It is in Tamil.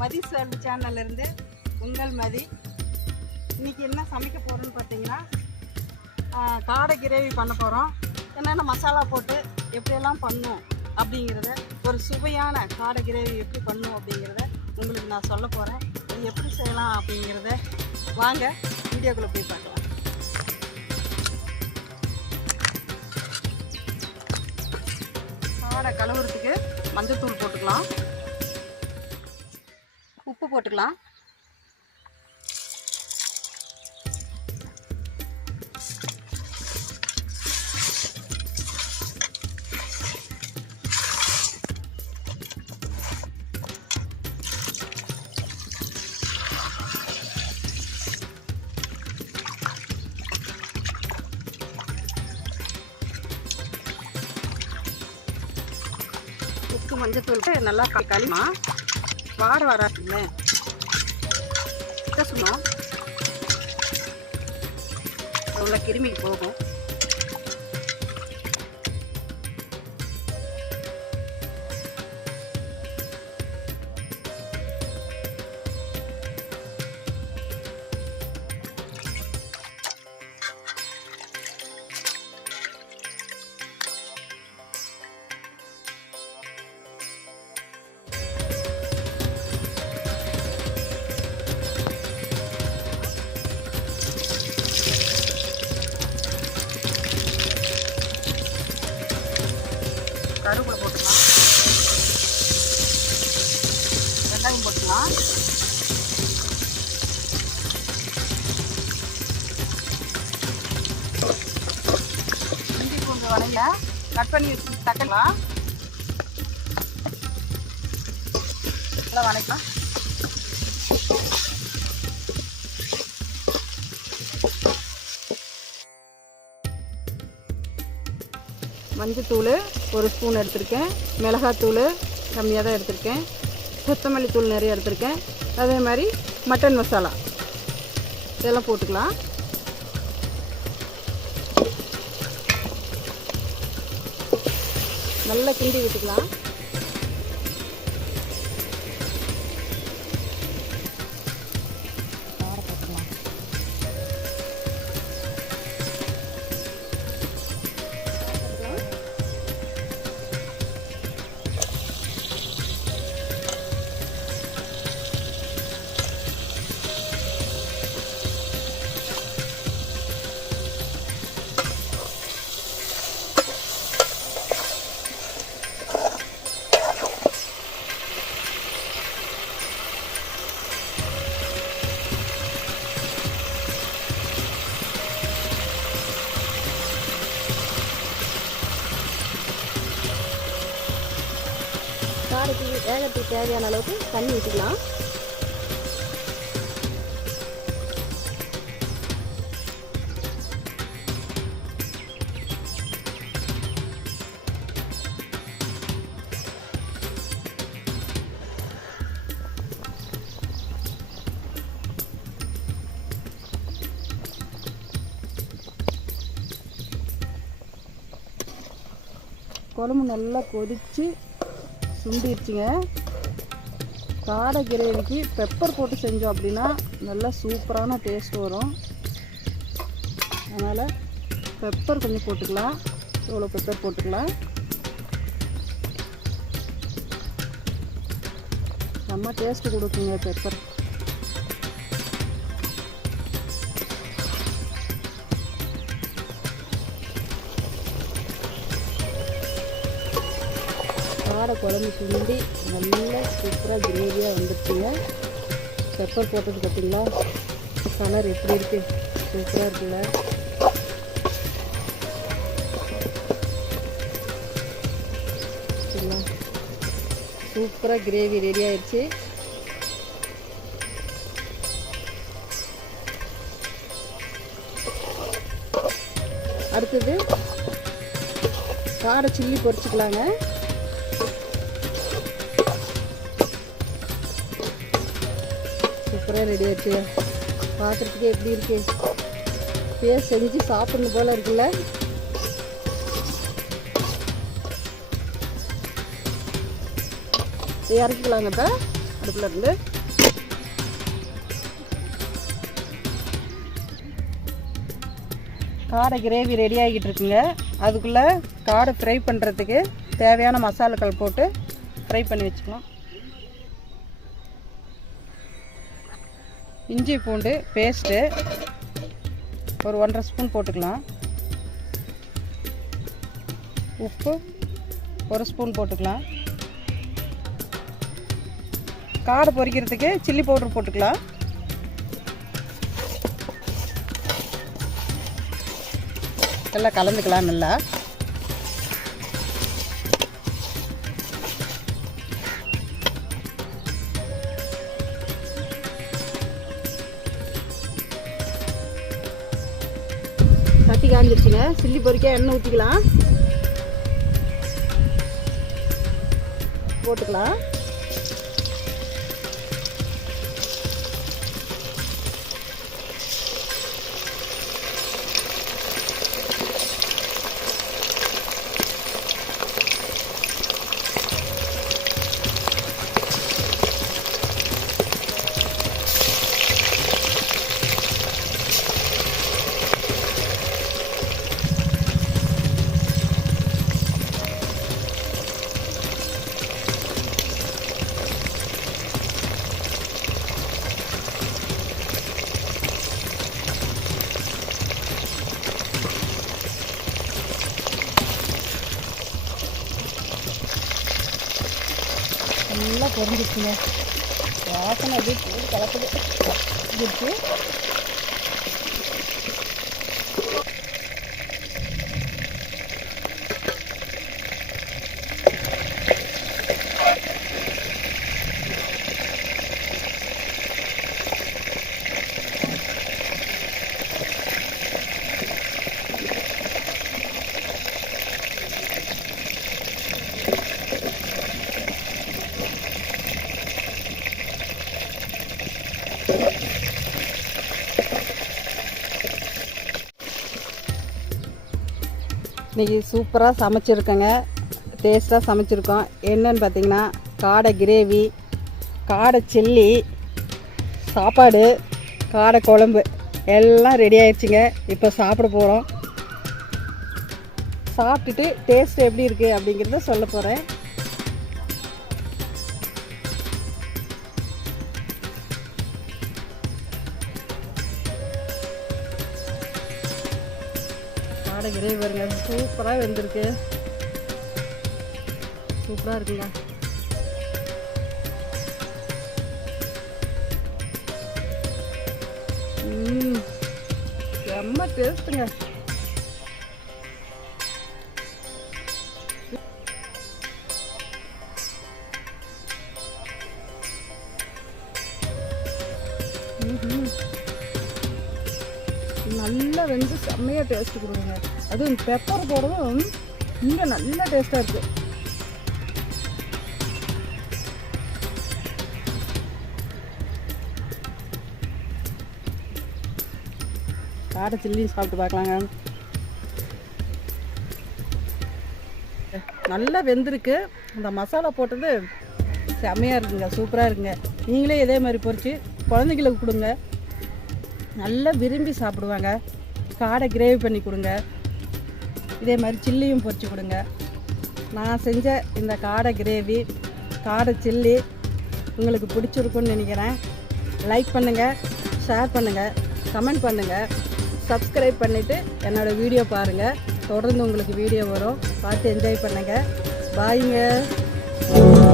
மதி சேனல்லேருந்து உங்கள் மதி. இன்றைக்கி என்ன சமைக்க போகிறோன்னு பார்த்தீங்கன்னா காடை கிரேவி பண்ண போகிறோம். என்னென்ன மசாலா போட்டு எப்படியெல்லாம் பண்ணும் அப்படிங்கிறத, ஒரு சுவையான காடை கிரேவி எப்படி பண்ணும் அப்படிங்கிறத உங்களுக்கு நான் சொல்ல போகிறேன். இது எப்படி செய்யலாம் அப்படிங்கிறத வாங்க வீடியோக்குள்ளே போய் பார்க்கலாம். காடை கழுவுறதுக்கு மஞ்சள்தூள் போட்டுக்கலாம், உப்பு போட்டுக்கலாம், உப்பு மஞ்சத்தூள் நல்லா களிமா வாட வராதுங்களே சொன்னோம், உள்ள கிருமி போகும். கருவேப்பிலை போட்டுக்கலாம், வெங்காயம் போட்டுக்கலாம், இஞ்சி பூண்டு வடையில கட் பண்ணி வச்சு தக்கலாம், நல்லா வணக்கலாம். மஞ்சத்தூள் ஒரு ஸ்பூன் எடுத்திருக்கேன், மிளகாத்தூள் கம்மியாக தான் எடுத்திருக்கேன், கொத்தமல்லி தூள் நிறைய எடுத்திருக்கேன், அதே மாதிரி மட்டன் மசாலா இதெல்லாம் போட்டுக்கலாம். நல்லா கிண்டி விட்டுக்கலாம். காடைக்கு வேகத்துக்கு தேவையான அளவுக்கு தண்ணி ஊற்றிக்கலாம். குழம்பு நல்லா கொதித்து சுண்டிடுச்சுங்க. காடை கிரேவிக்கு பெப்பர் போட்டு செஞ்சோம் அப்படின்னா நல்லா சூப்பரான டேஸ்ட் வரும். அதனால் பெப்பர் கொஞ்சம் போட்டுக்கலாம், இவ்வளோ பெப்பர் போட்டுக்கலாம். நம்ம டேஸ்ட்டு கொடுக்குங்க பெப்பர். காடை குழம்பு சுண்டி நல்லா சூப்பராக கிரேவியாக வந்துடுச்சுங்க. பெப்பர் போட்டது பார்த்தீங்களா, கலர் எப்படி இருக்குது, சூப்பராக இருக்குல்ல. சரிங்களா, சூப்பராக கிரேவி ரெடி ஆயிடுச்சு. அடுத்தது காடை சில்லி பொரிச்சுக்கலாங்க. சூப்பராக ரெடி ஆச்சு. பார்க்குறதுக்கு எப்படி இருக்கு, பேர் செஞ்சு சாப்பிடணும் போல் இருக்குல்ல. இறக்கிக்கலாங்க. இப்போ அடுப்பில் இருந்து. காடை கிரேவி ரெடி ஆகிட்டு இருக்குங்க. அதுக்குள்ளே காடை ஃப்ரை பண்ணுறதுக்கு தேவையான மசாலாக்கள் போட்டு ஃப்ரை பண்ணி வச்சுக்கலாம். இஞ்சி பூண்டு பேஸ்ட்டு ஒரு 1.5 ஸ்பூன் போட்டுக்கலாம். உப்பு 1 ஸ்பூன் போட்டுக்கலாம். காடை பொரிக்கிறதுக்கு சில்லி பவுடர் போட்டுக்கலாம். எல்லாம் கலந்துக்கலாம் நல்லா. சட்டி காஞ்சிருச்சுங்க. சில்லி பொரிக்க எண்ணெய் ஊற்றிக்கலாம். போட்டுக்கலாம். நல்லா பொரிஞ்சிச்சுங்க. வாசனை அப்படியே போட்டு கலக்குது இருக்கு. இன்றைக்கி சூப்பராக சமைச்சிருக்கேங்க. டேஸ்ட்டாக சமைச்சிருக்கோம். என்னன்னு பார்த்தீங்கன்னா காடை கிரேவி, காடை சில்லி, சாப்பாடு, காடை குழம்பு எல்லாம் ரெடி ஆயிடுச்சுங்க. இப்போ சாப்பிட போகிறோம். சாப்பிட்டுட்டு டேஸ்ட் எப்படி இருக்குது அப்படிங்கிறத சொல்ல போகிறேன். காடை கிரேவி பாருங்க, சூப்பராக வெந்திருக்கு. சூப்பராக இருக்குங்க. செம்ம டேஸ்ட்டுங்க. நல்லா வெந்து செம்மையாக டேஸ்ட்டு கொடுங்க. அதுவும் பெப்பர் போடுறதும் இன்னும் நல்லா டேஸ்ட்டாக இருக்குது. காடை சில்லியும் சாப்பிட்டு பார்க்கலாங்க. நல்லா வெந்திருக்கு. இந்த மசாலா போட்டது செம்மையாக இருக்குங்க. சூப்பராக இருக்குங்க. நீங்களே இதே மாதிரி பொரிச்சு குழந்தைங்களுக்கு கொடுங்க. நல்லா விரும்பி சாப்பிடுவாங்க. காடை கிரேவி பண்ணி கொடுங்க. இதே மாதிரி சில்லியும் பொரிச்சு கொடுங்க. நான் செஞ்ச இந்த காடை கிரேவி, காடை சில்லி உங்களுக்கு பிடிச்சிருக்குன்னு நினைக்கிறேன். லைக் பண்ணுங்கள், ஷேர் பண்ணுங்கள், கமெண்ட் பண்ணுங்கள், சப்ஸ்கிரைப் பண்ணிவிட்டு என்னோடய வீடியோ பாருங்கள். தொடர்ந்து உங்களுக்கு வீடியோ வரும். பார்த்து என்ஜாய் பண்ணுங்கள். பாய்ங்க.